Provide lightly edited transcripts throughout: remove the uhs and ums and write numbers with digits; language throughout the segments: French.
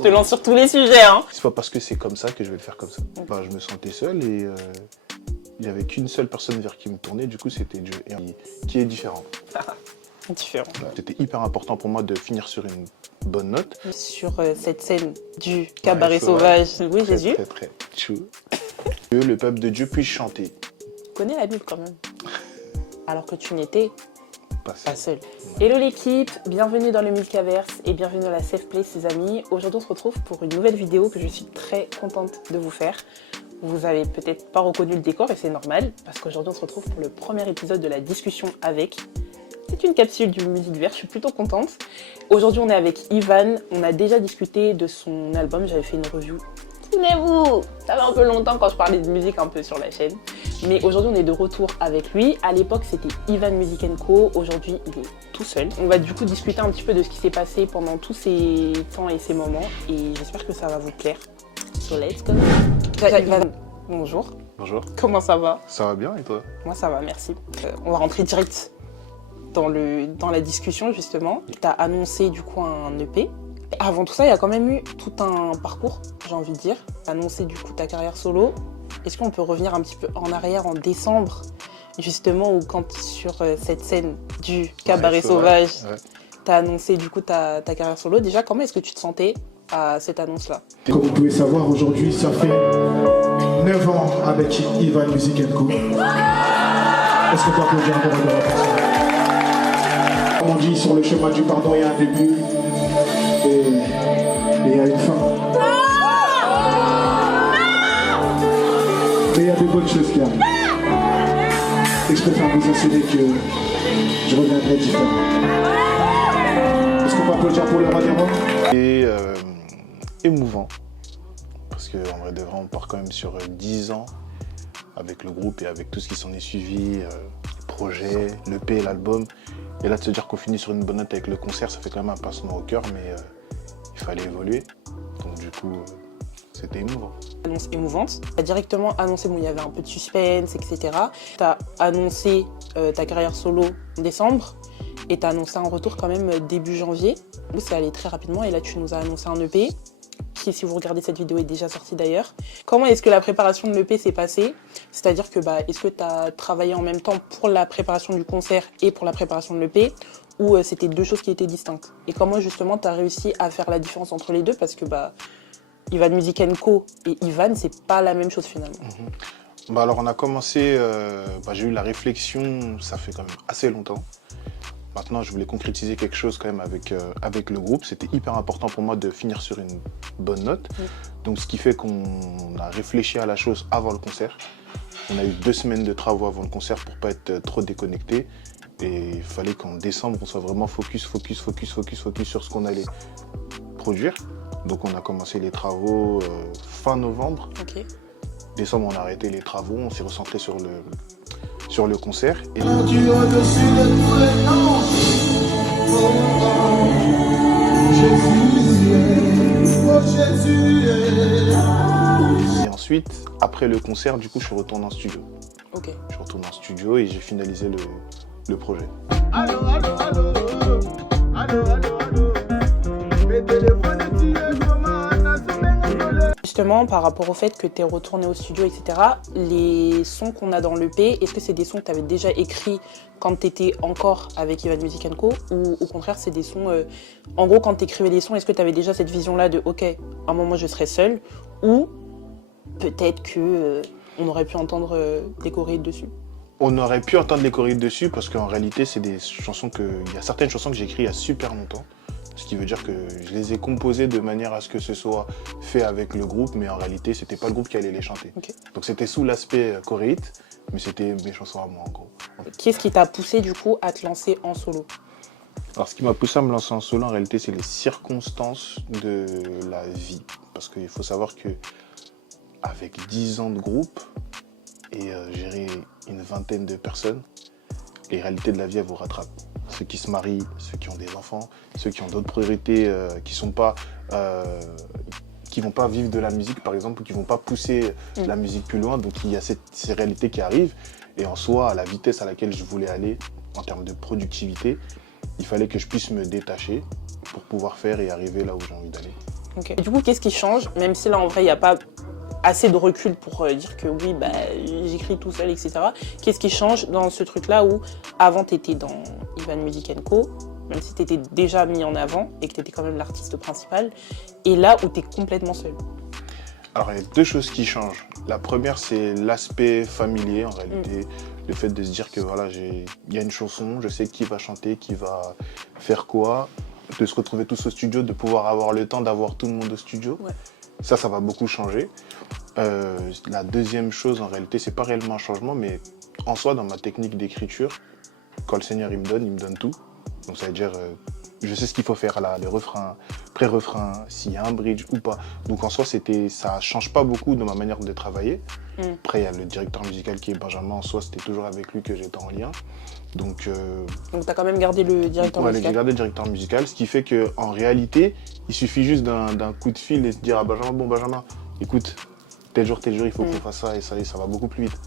Je te lance sur tous les sujets, hein. C'est pas parce que c'est comme ça que je vais le faire comme ça. Bah, je me sentais seul et il n'y avait qu'une seule personne vers qui me tournait, du coup c'était Dieu, qui est différent. Différent. C'était hyper important pour moi de finir sur une bonne note. Sur cette scène du cabaret sauvage, oui très, Jésus. très chou. Que le peuple de Dieu puisse chanter. Tu connais la Bible quand même. Alors que tu n'étais Pas seul. Hello l'équipe, bienvenue dans le Milkaverse et bienvenue dans la Safe Place les amis. Aujourd'hui on se retrouve pour une nouvelle vidéo que je suis très contente de vous faire. Vous avez peut-être pas reconnu le décor et c'est normal parce qu'aujourd'hui on se retrouve pour le premier épisode de la discussion avec. C'est une capsule du Musicverse, je suis plutôt contente. Aujourd'hui on est avec Ivan, on a déjà discuté de son album, j'avais fait une review. Souvenez-vous, ça fait un peu longtemps quand je parlais de musique un peu sur la chaîne. Mais aujourd'hui on est de retour avec lui. À l'époque c'était Ivan Music & Co, aujourd'hui il est tout seul. On va du coup discuter un petit peu de ce qui s'est passé pendant tous ces temps et ces moments et j'espère que ça va vous plaire. So let's go. Ivan, bonjour. Bonjour. Comment ça va? Ça va bien et toi? Moi ça va, merci. On va rentrer direct dans la discussion justement. Tu as annoncé du coup un EP. Avant tout ça, il y a quand même eu tout un parcours, j'ai envie de dire. Tu as annoncé du coup ta carrière solo. Est-ce qu'on peut revenir un petit peu en arrière en décembre, justement, où quand sur cette scène du cabaret sauvage, tu as annoncé du coup ta carrière solo. Déjà, comment est-ce que tu te sentais à cette annonce-là? Comme vous pouvez savoir, aujourd'hui, ça fait 9 ans avec Ivan Music & Co. Est-ce qu'on peut applaudir un peu de la personne? Comme on dit, sur le chemin du pardon, il y a un début et il y a une fin. Mais il y a de bonnes choses qui arrivent. Et je préfère vous assurer que je reviendrai différent. Est-ce qu'on peut applaudir pour le roi des rois? Et émouvant. Parce qu'en vrai de vrai, on part quand même sur 10 ans avec le groupe et avec tout ce qui s'en est suivi, le projet, l'EP, l'album. Et là, de se dire qu'on finit sur une bonne note avec le concert, ça fait quand même un pincement au cœur, mais il fallait évoluer. Donc du coup, c'était émouvant. Annonce émouvante. Tu as directement annoncé, bon, il y avait un peu de suspense, etc. Tu as annoncé ta carrière solo en décembre et tu as annoncé un retour quand même début janvier. C'est allé très rapidement et là, tu nous as annoncé un EP qui, si vous regardez cette vidéo, est déjà sorti d'ailleurs. Comment est-ce que la préparation de l'EP s'est passée? C'est-à-dire que, est-ce que tu as travaillé en même temps pour la préparation du concert et pour la préparation de l'EP ou c'était deux choses qui étaient distinctes? Et comment justement tu as réussi à faire la différence entre les deux? Parce que Ivan Music & Co et Ivan, c'est pas la même chose finalement. Alors on a commencé, j'ai eu la réflexion, ça fait quand même assez longtemps. Maintenant, je voulais concrétiser quelque chose quand même avec le groupe. C'était hyper important pour moi de finir sur une bonne note. Donc, ce qui fait qu'on a réfléchi à la chose avant le concert. On a eu 2 semaines de travaux avant le concert pour pas être trop déconnecté. Et il fallait qu'en décembre, on soit vraiment focus sur ce qu'on allait produire. Donc, on a commencé les travaux fin novembre. Ok. Décembre, on a arrêté les travaux. On s'est recentré sur le concert. Et ensuite, après le concert, du coup, je suis retourné en studio. Ok. Je suis retourné en studio et j'ai finalisé le projet. Allô, allô, allô, allô, allô, allô, mes téléphones Justement, par rapport au fait que tu es retourné au studio, etc., les sons qu'on a dans l'EP, est-ce que c'est des sons que tu avais déjà écrits quand tu étais encore avec Ivan Music & Co ou au contraire, c'est des sons... en gros, quand tu écrivais les sons, est-ce que tu avais déjà cette vision-là de « Ok, à un moment, je serai seule » ou peut-être qu'on aurait pu entendre des chorégraphies dessus? On aurait pu entendre les chorégraphies dessus parce qu'en réalité, c'est des chansons il y a certaines chansons que j'ai écrites il y a super longtemps. Ce qui veut dire que je les ai composées de manière à ce que ce soit fait avec le groupe, mais en réalité, c'était pas le groupe qui allait les chanter. Okay. Donc c'était sous l'aspect choréite, mais c'était mes chansons à moi en gros. Qu'est-ce qui t'a poussé du coup à te lancer en solo? Alors ce qui m'a poussé à me lancer en solo, en réalité, c'est les circonstances de la vie. Parce qu'il faut savoir que avec 10 ans de groupe et gérer une vingtaine de personnes, les réalités de la vie, elles vous rattrapent. Ceux qui se marient, ceux qui ont des enfants, ceux qui ont d'autres priorités qui vont pas vivre de la musique par exemple, ou qui vont pas pousser la musique plus loin. Donc il y a ces réalités qui arrivent. Et en soi, à la vitesse à laquelle je voulais aller, en termes de productivité, il fallait que je puisse me détacher pour pouvoir faire et arriver là où j'ai envie d'aller. Ok. Et du coup, qu'est-ce qui change, même si là, en vrai, il n'y a pas assez de recul pour dire que oui, bah, j'écris tout seul, etc. Qu'est-ce qui change dans ce truc-là où, avant, tu étais dans Ivan Music & Co, même si tu étais déjà mis en avant et que tu étais quand même l'artiste principal, et là où tu es complètement seul? Alors, il y a deux choses qui changent. La première, c'est l'aspect familier, en réalité. Le fait de se dire que voilà, il y a une chanson, je sais qui va chanter, qui va faire quoi, de se retrouver tous au studio, de pouvoir avoir le temps d'avoir tout le monde au studio. Ouais. Ça va beaucoup changer. La deuxième chose, en réalité, c'est pas réellement un changement, mais en soi, dans ma technique d'écriture, quand le Seigneur il me donne tout. Donc ça veut dire, je sais ce qu'il faut faire là, les refrains, pré-refrains, s'il y a un bridge ou pas. Donc en soi, ça change pas beaucoup de ma manière de travailler. Après, il y a le directeur musical qui est Benjamin. En soi, c'était toujours avec lui que j'étais en lien. Donc tu as quand même gardé le directeur musical? J'ai gardé le directeur musical, ce qui fait qu'en réalité, il suffit juste d'un coup de fil et se dire à Benjamin, bon Benjamin, écoute, tel jour, il faut qu'on fasse ça et ça va beaucoup plus vite.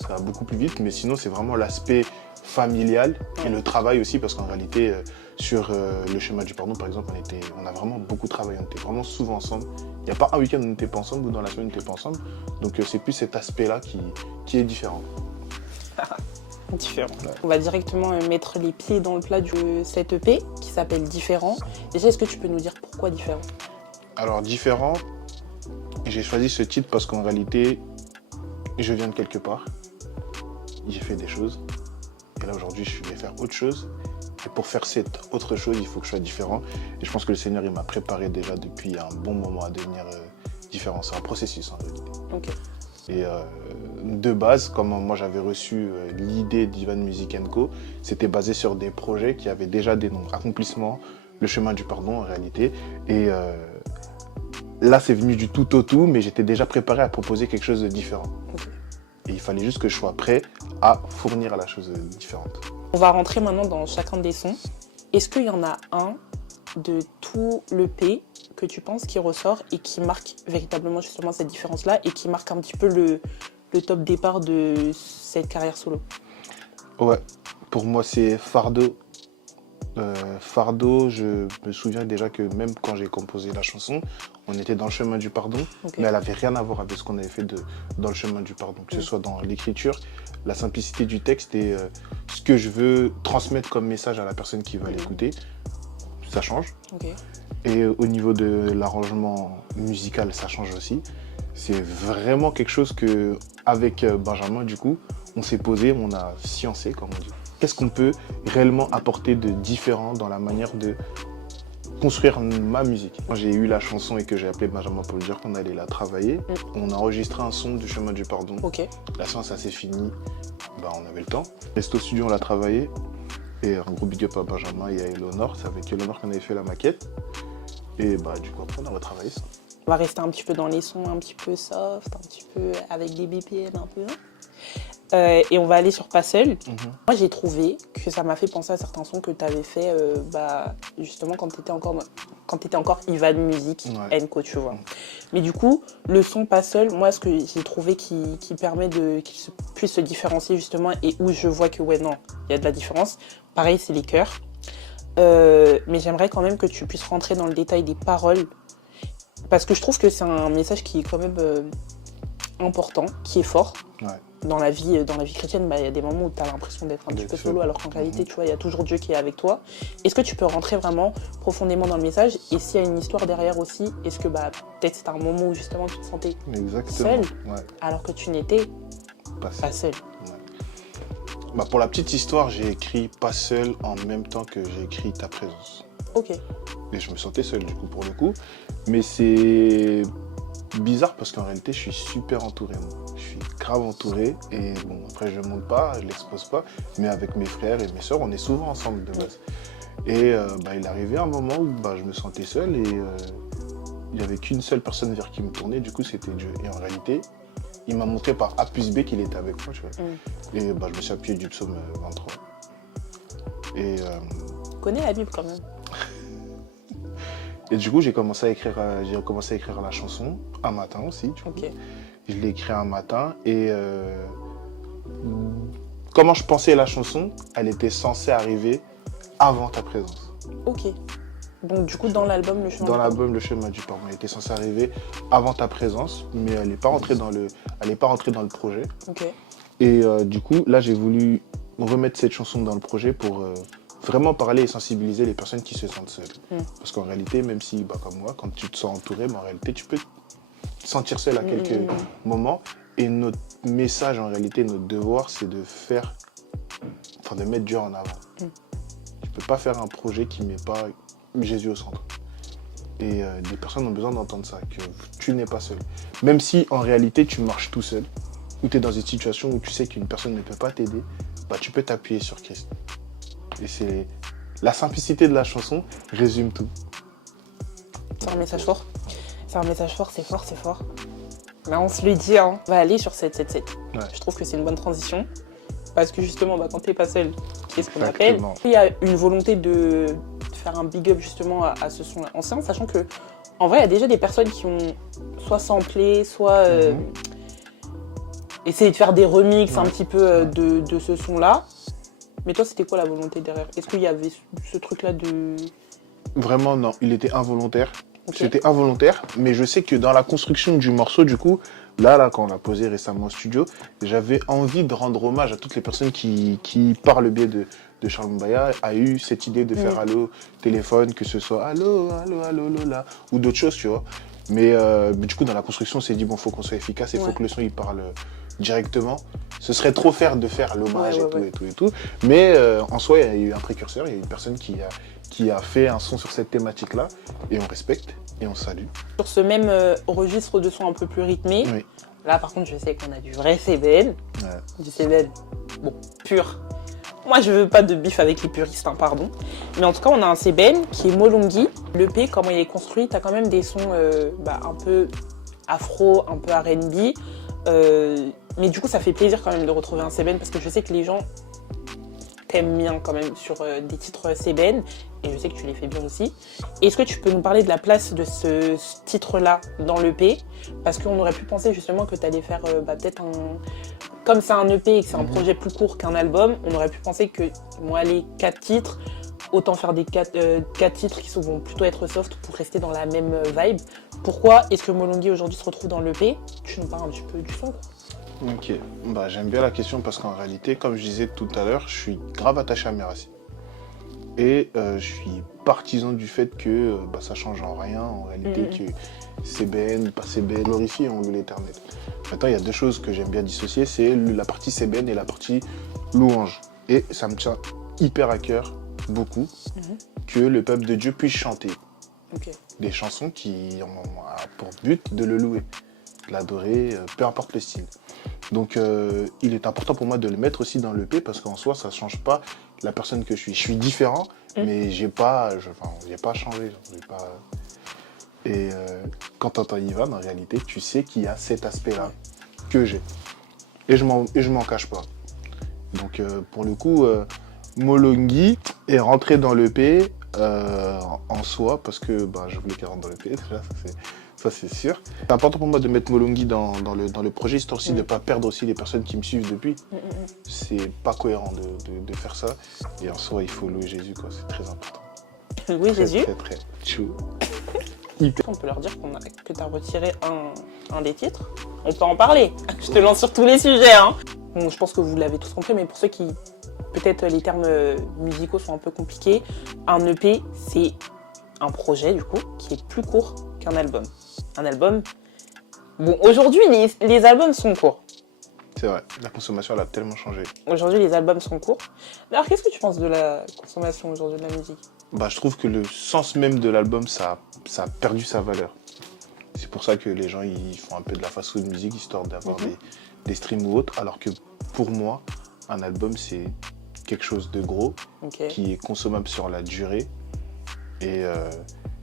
Ça va beaucoup plus vite, mais sinon, c'est vraiment l'aspect familial et le travail aussi, parce qu'en réalité, sur le schéma du pardon, par exemple, on a vraiment beaucoup travaillé, on était vraiment souvent ensemble. Il n'y a pas un week-end où on n'était pas ensemble ou dans la semaine où on n'était pas ensemble. Donc c'est plus cet aspect-là qui est différent. Différent. Ouais. On va directement mettre les pieds dans le plat de cette EP qui s'appelle Différent. Déjà, est-ce que tu peux nous dire pourquoi Différent? Alors, Différent, j'ai choisi ce titre parce qu'en réalité, je viens de quelque part. J'ai fait des choses. Et là, aujourd'hui, je vais faire autre chose. Et pour faire cette autre chose, il faut que je sois différent. Et je pense que le Seigneur, il m'a préparé déjà depuis un bon moment à devenir différent. C'est un processus, en réalité. Ok. Et de base, comme moi j'avais reçu l'idée d'Ivan Music & Co, c'était basé sur des projets qui avaient déjà des noms. Accomplissements, le chemin du pardon en réalité. Et là, c'est venu du tout au tout, mais j'étais déjà préparé à proposer quelque chose de différent. Ok. Et il fallait juste que je sois prêt à fournir à la chose différente. On va rentrer maintenant dans chacun des sons. Est-ce qu'il y en a un de tout l'EP que tu penses qui ressort et qui marque véritablement justement cette différence-là et qui marque un petit peu le top départ de cette carrière solo? Ouais, pour moi c'est Fardeau. Fardeau, je me souviens déjà que même quand j'ai composé la chanson, on était dans le chemin du pardon, Okay. mais elle n'avait rien à voir avec ce qu'on avait fait dans le chemin du pardon, que ce soit dans l'écriture, la simplicité du texte et ce que je veux transmettre comme message à la personne qui va l'écouter, ça change. Ok. Et au niveau de l'arrangement musical, ça change aussi. C'est vraiment quelque chose que, avec Benjamin, du coup, on s'est posé, on a sciencé, comme on dit. Qu'est-ce qu'on peut réellement apporter de différent dans la manière de construire ma musique? Moi, j'ai eu la chanson et que j'ai appelé Benjamin pour lui dire qu'on allait la travailler. On a enregistré un son du chemin du pardon. Ok. La séance, ça s'est fini. Bah, on avait le temps. Resté au studio, on l'a travaillé. Et un gros big up à Benjamin et à Eleonore. C'est avec Eleonore qu'on avait fait la maquette. Et bah, du coup, après, on a retravaillé ça. On va rester un petit peu dans les sons un petit peu soft, un petit peu avec des BPM un peu. Et on va aller sur Pas Seul. Moi, j'ai trouvé que ça m'a fait penser à certains sons que tu avais fait justement quand tu étais encore Ivan Music & Co, tu vois. Mais du coup, le son Pas Seul, moi, ce que j'ai trouvé qui permet qu'il puisse se différencier justement et où je vois que, ouais, non, il y a de la différence. Pareil, c'est les chœurs. Mais j'aimerais quand même que tu puisses rentrer dans le détail des paroles parce que je trouve que c'est un message qui est quand même important, qui est fort. Ouais. Dans la vie chrétienne, il y a des moments où tu as l'impression d'être un petit peu solo, alors qu'en réalité, tu vois, il y a toujours Dieu qui est avec toi. Est-ce que tu peux rentrer vraiment profondément dans le message? Et s'il y a une histoire derrière aussi, est-ce que peut-être c'était un moment où justement tu te sentais seul, alors que tu n'étais pas seul? Ouais. Bah, pour la petite histoire, j'ai écrit Pas Seul en même temps que j'ai écrit Ta Présence. Ok. Et je me sentais seul du coup pour le coup. Mais c'est bizarre parce qu'en réalité, je suis super entouré. Moi. Je suis grave entouré. Et bon, après, je ne monte pas, je ne l'expose pas. Mais avec mes frères et mes soeurs, on est souvent ensemble de base. Et il est arrivé un moment où je me sentais seul et il n'y avait qu'une seule personne vers qui me tournait. Du coup, c'était Dieu. Et en réalité, il m'a montré par A plus B qu'il était avec moi. Tu vois. Et je me suis appuyé du psaume 23. Et Tu connais la Bible quand même. Et du coup, j'ai commencé à écrire la chanson un matin aussi. Du coup. Ok. Je l'ai écrit un matin et comment je pensais la chanson, elle était censée arriver avant Ta Présence. Ok. Donc du coup, dans l'album, le chemin Dans du l'album, le chemin du pardon était censé arriver avant ta présence, mais elle n'est pas rentrée dans le projet. Ok. Et du coup, là, j'ai voulu remettre cette chanson dans le projet pour vraiment parler et sensibiliser les personnes qui se sentent seules. Parce qu'en réalité, même si, comme moi, quand tu te sens entouré, en réalité, tu peux te sentir seul à quelques moments. Et notre message, en réalité, notre devoir, c'est de mettre Dieu en avant. Tu ne peux pas faire un projet qui ne met pas Jésus au centre. Et les personnes ont besoin d'entendre ça, que tu n'es pas seul. Même si, en réalité, tu marches tout seul, ou tu es dans une situation où tu sais qu'une personne ne peut pas t'aider, tu peux t'appuyer sur Christ. Et c'est la simplicité de la chanson résume tout. C'est un message fort. C'est un message fort, c'est fort, c'est fort. Là, on se le dit, hein. On va aller sur 777. Ouais. Je trouve que c'est une bonne transition. Parce que justement, quand t'es pas seul, qu'est-ce qu'on appelle? Exactement. Il y a une volonté de faire un big up justement à ce son-là ancien, sachant que, en vrai, il y a déjà des personnes qui ont soit samplé, soit essayé de faire des remixes un petit peu de ce son-là. Mais toi, c'était quoi la volonté derrière? Est-ce qu'il y avait ce truc-là de... Vraiment, non. Il était involontaire. Ok. C'était involontaire, mais je sais que dans la construction du morceau, du coup, là, quand on l'a posé récemment au studio, j'avais envie de rendre hommage à toutes les personnes qui par le biais de Charles Mbaya, a eu cette idée de faire allô, téléphone, que ce soit allô, allô, allô, Lola, ou d'autres choses, tu vois. Mais du coup, dans la construction, on s'est dit, bon, faut qu'on soit efficace, il faut que le son, il parle directement. Ce serait trop faire l'hommage et tout. Mais en soi, il y a eu un précurseur, il y a une personne qui a fait un son sur cette thématique-là, et on respecte, et on salue. Sur ce même registre de son un peu plus rythmé, Oui. là par contre je sais qu'on a du vrai CBN, du CBN, bon, pur. Moi je veux pas de bif avec les puristes, hein, pardon. Mais en tout cas on a un CBN qui est Molongi. L'EP, comment il est construit, t'as quand même des sons un peu afro, un peu R&B. Mais du coup ça fait plaisir quand même de retrouver un CBN parce que je sais que les gens t'aimes bien quand même sur des titres CBN et je sais que tu les fais bien aussi. Est-ce que tu peux nous parler de la place de ce titre-là dans l'EP? Parce qu'on aurait pu penser justement que tu allais faire peut-être un... Comme c'est un EP et que c'est un projet plus court qu'un album, on aurait pu penser que, bon allez, 4 titres, autant faire des 4 titres qui vont plutôt être soft pour rester dans la même vibe. Pourquoi est-ce que Molongi aujourd'hui se retrouve dans l'EP? Tu nous parles un petit peu du son, quoi. Ok, j'aime bien la question parce qu'en réalité, comme je disais tout à l'heure, je suis grave attaché à mes racines. Et je suis partisan du fait que ça change en rien, en réalité, que CBN, pas CBN, glorifie en l'éternel. Maintenant, il y a deux choses que j'aime bien dissocier, c'est la partie CBN et la partie louange. Et ça me tient hyper à cœur, beaucoup, que le peuple de Dieu puisse chanter des chansons qui ont pour but de le louer, de l'adorer, peu importe le style. Donc il est important pour moi de le mettre aussi dans l'EP parce qu'en soi ça ne change pas la personne que je suis. Je suis différent, mais j'ai pas changé. Et quand tu entends Ivan, en réalité, tu sais qu'il y a cet aspect-là que j'ai. Et je m'en cache pas. Donc pour le coup, Molongi est rentré dans l'EP en soi parce que je voulais qu'elle rentre dans l'EP, déjà, ça c'est sûr. C'est important pour moi de mettre Molongi dans le projet, histoire aussi de ne pas perdre aussi les personnes qui me suivent depuis. C'est pas cohérent de faire ça. Et en soi, il faut louer Jésus, quoi. C'est très important. Oui, Jésus. Très chou. On peut leur dire que tu as retiré un des titres. On peut en parler. Je te lance sur tous les sujets. Hein. Bon, je pense que vous l'avez tous compris, mais pour ceux qui, peut-être les termes musicaux sont un peu compliqués, un EP, c'est un projet, du coup, qui est plus court qu'un album. Un album... Bon, aujourd'hui, les albums sont courts. C'est vrai, la consommation, elle a tellement changé. Aujourd'hui, les albums sont courts. Alors, qu'est-ce que tu penses de la consommation aujourd'hui de la musique? Je trouve que le sens même de l'album, ça a perdu sa valeur. C'est pour ça que les gens ils font un peu de la fast-food musique, histoire d'avoir des streams ou autres. Alors que pour moi, un album, c'est quelque chose de gros, qui est consommable sur la durée. Et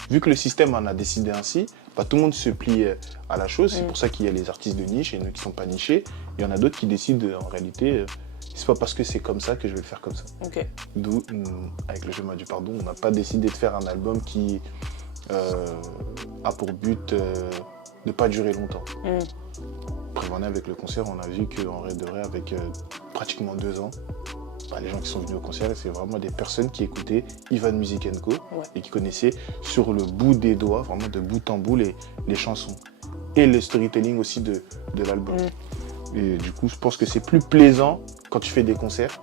vu que le système en a décidé ainsi, tout le monde se plie à la chose. C'est pour ça qu'il y a les artistes de niche et ceux qui ne sont pas nichés. Il y en a d'autres qui décident en réalité, c'est pas parce que c'est comme ça que je vais le faire comme ça. D'où, avec le chemin du pardon, on n'a pas décidé de faire un album qui a pour but de ne pas durer longtemps. Prévenez avec le concert, on a vu qu'en vrai de vrai, avec pratiquement 2 ans, les gens qui sont venus au concert, c'est vraiment des personnes qui écoutaient Ivan Music & Co. Et qui connaissaient sur le bout des doigts, vraiment de bout en bout, les chansons. Et le storytelling aussi de l'album. Et du coup, je pense que c'est plus plaisant quand tu fais des concerts,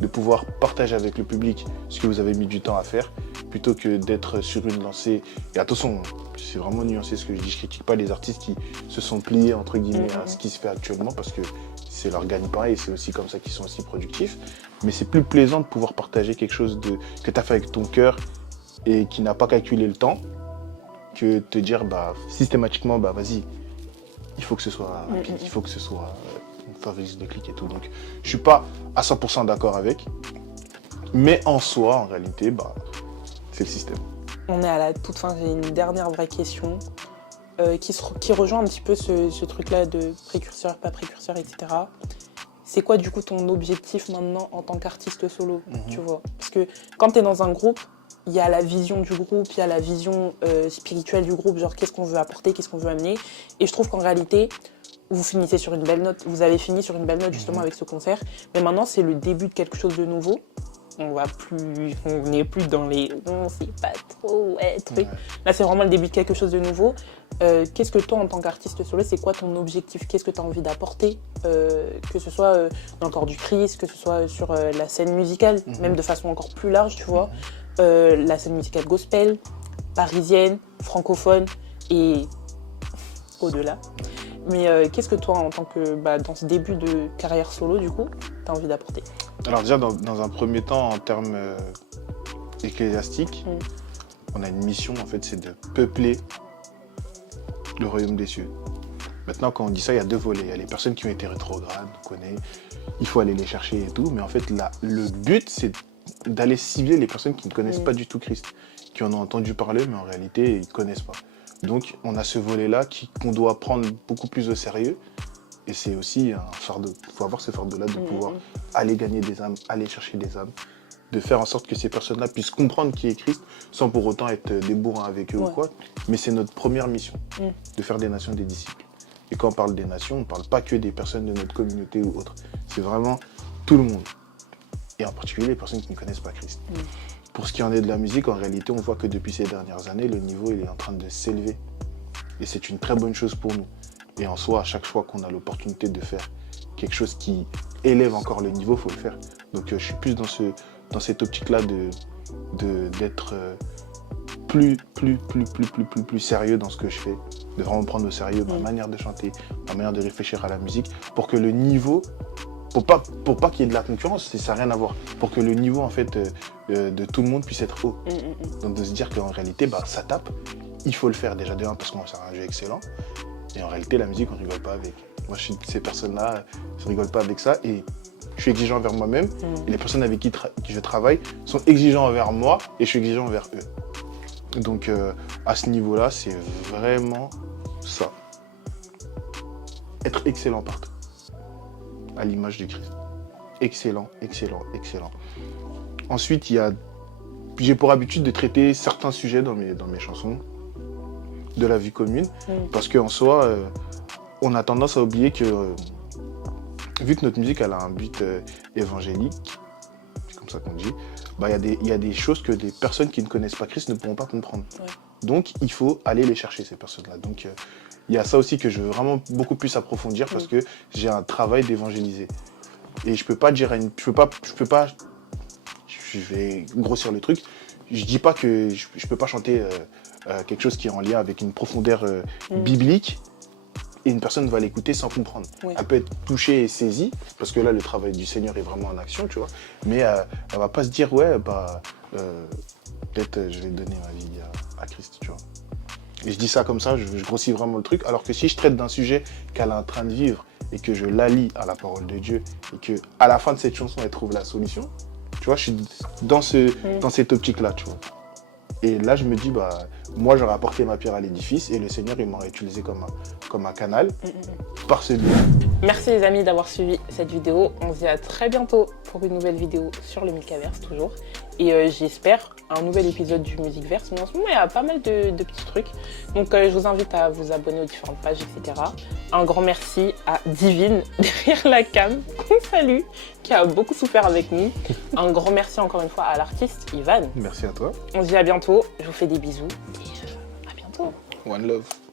de pouvoir partager avec le public ce que vous avez mis du temps à faire, plutôt que d'être sur une lancée. Et attention, c'est vraiment nuancé ce que je dis, je critique pas les artistes qui se sont pliés entre guillemets à ce qui se fait actuellement, parce que c'est leur gagne-pain et c'est aussi comme ça qu'ils sont aussi productifs. Mais c'est plus plaisant de pouvoir partager quelque chose que tu as fait avec ton cœur et qui n'a pas calculé le temps, que te dire systématiquement vas-y, il faut que ce soit rapide, il faut que ce soit une favorise de clic et tout. Donc je suis pas à 100% d'accord avec, mais en soi, en réalité, c'est le système. On est à la toute fin, j'ai une dernière vraie question qui rejoint un petit peu ce truc-là de précurseur, pas précurseur, etc. C'est quoi du coup ton objectif maintenant en tant qu'artiste solo, tu vois? Parce que quand tu es dans un groupe, il y a la vision du groupe, il y a la vision spirituelle du groupe, genre qu'est-ce qu'on veut apporter, qu'est-ce qu'on veut amener. Et je trouve qu'en réalité, vous finissez sur une belle note, vous avez fini sur une belle note justement avec ce concert. Mais maintenant, c'est le début de quelque chose de nouveau. On n'est plus dans les on sait pas trop trucs. Là, c'est vraiment le début de quelque chose de nouveau. Qu'est-ce que toi, en tant qu'artiste solo, c'est quoi ton objectif? Qu'est-ce que tu as envie d'apporter, que ce soit dans le corps du Christ, que ce soit sur la scène musicale, même de façon encore plus large, tu vois, la scène musicale gospel, parisienne, francophone et au-delà. Mais qu'est-ce que toi, en tant que dans ce début de carrière solo, du coup, tu as envie d'apporter? Alors déjà, dans un premier temps, en termes ecclésiastiques, on a une mission, en fait, c'est de peupler le royaume des cieux. Maintenant, quand on dit ça, il y a deux volets. Il y a les personnes qui ont été rétrogrades, on connaît, il faut aller les chercher et tout. Mais en fait, le but, c'est d'aller cibler les personnes qui ne connaissent pas du tout Christ, qui en ont entendu parler, mais en réalité, ils ne connaissent pas. Donc, on a ce volet-là qu'on doit prendre beaucoup plus au sérieux. Et c'est aussi un fardeau. Il faut avoir ce fardeau-là de pouvoir aller gagner des âmes, aller chercher des âmes, de faire en sorte que ces personnes-là puissent comprendre qui est Christ, sans pour autant être des bourrins avec eux ou quoi. Mais c'est notre première mission, de faire des nations des disciples. Et quand on parle des nations, on ne parle pas que des personnes de notre communauté ou autre. C'est vraiment tout le monde. Et en particulier les personnes qui ne connaissent pas Christ. Pour ce qui en est de la musique, en réalité, on voit que depuis ces dernières années, le niveau il est en train de s'élever. Et c'est une très bonne chose pour nous. Et en soi, à chaque fois qu'on a l'opportunité de faire quelque chose qui élève encore le niveau, il faut le faire. Donc je suis plus dans cette optique-là d'être plus sérieux dans ce que je fais, de vraiment prendre au sérieux ma manière de chanter, ma manière de réfléchir à la musique, pour que le niveau, pour pas qu'il y ait de la concurrence, ça n'a rien à voir, pour que le niveau en fait de tout le monde puisse être haut. Donc de se dire qu'en réalité, ça tape, il faut le faire déjà de un parce qu'on c'est un jeu excellent, et en réalité la musique on rigole pas avec. Moi je suis de ces personnes-là, je rigole pas avec ça, et je suis exigeant envers moi-même, et les personnes avec qui je travaille sont exigeants envers moi, et je suis exigeant envers eux. Donc à ce niveau-là, c'est vraiment ça. Être excellent partout, à l'image du Christ. Excellent, excellent, excellent. Ensuite, j'ai pour habitude de traiter certains sujets dans mes chansons, de la vie commune, parce qu'en soi, on a tendance à oublier que, vu que notre musique elle a un but évangélique, c'est comme ça qu'on dit, il y a des choses que des personnes qui ne connaissent pas Christ ne pourront pas comprendre. Donc il faut aller les chercher, ces personnes-là. Donc il y a ça aussi que je veux vraiment beaucoup plus approfondir, parce que j'ai un travail d'évangéliser. Et je peux pas dire je vais grossir le truc, je dis pas que je peux pas chanter quelque chose qui est en lien avec une profondeur biblique, et une personne va l'écouter sans comprendre. Elle peut être touchée et saisie, parce que là, le travail du Seigneur est vraiment en action, tu vois. Mais elle va pas se dire, peut-être je vais donner ma vie à Christ, tu vois. Et je dis ça comme ça, je grossis vraiment le truc, alors que si je traite d'un sujet qu'elle est en train de vivre, et que je l'allie à la parole de Dieu, et qu'à la fin de cette chanson, elle trouve la solution, tu vois, je suis dans cette optique-là, tu vois. Et là, je me dis, moi, j'aurais apporté ma pierre à l'édifice, et le Seigneur, il m'aurait utilisé comme un canal par ce lieu. Merci les amis d'avoir suivi cette vidéo. On se dit à très bientôt pour une nouvelle vidéo sur le Milkaverse toujours. Et j'espère un nouvel épisode du Musicverse. Mais en ce moment, il y a pas mal de petits trucs. Donc je vous invite à vous abonner aux différentes pages, etc. Un grand merci à Divine, derrière la cam, qu'on salue, qui a beaucoup souffert avec nous. Un grand merci encore une fois à l'artiste Ivan. Merci à toi. On se dit à bientôt. Je vous fais des bisous et à bientôt. One love.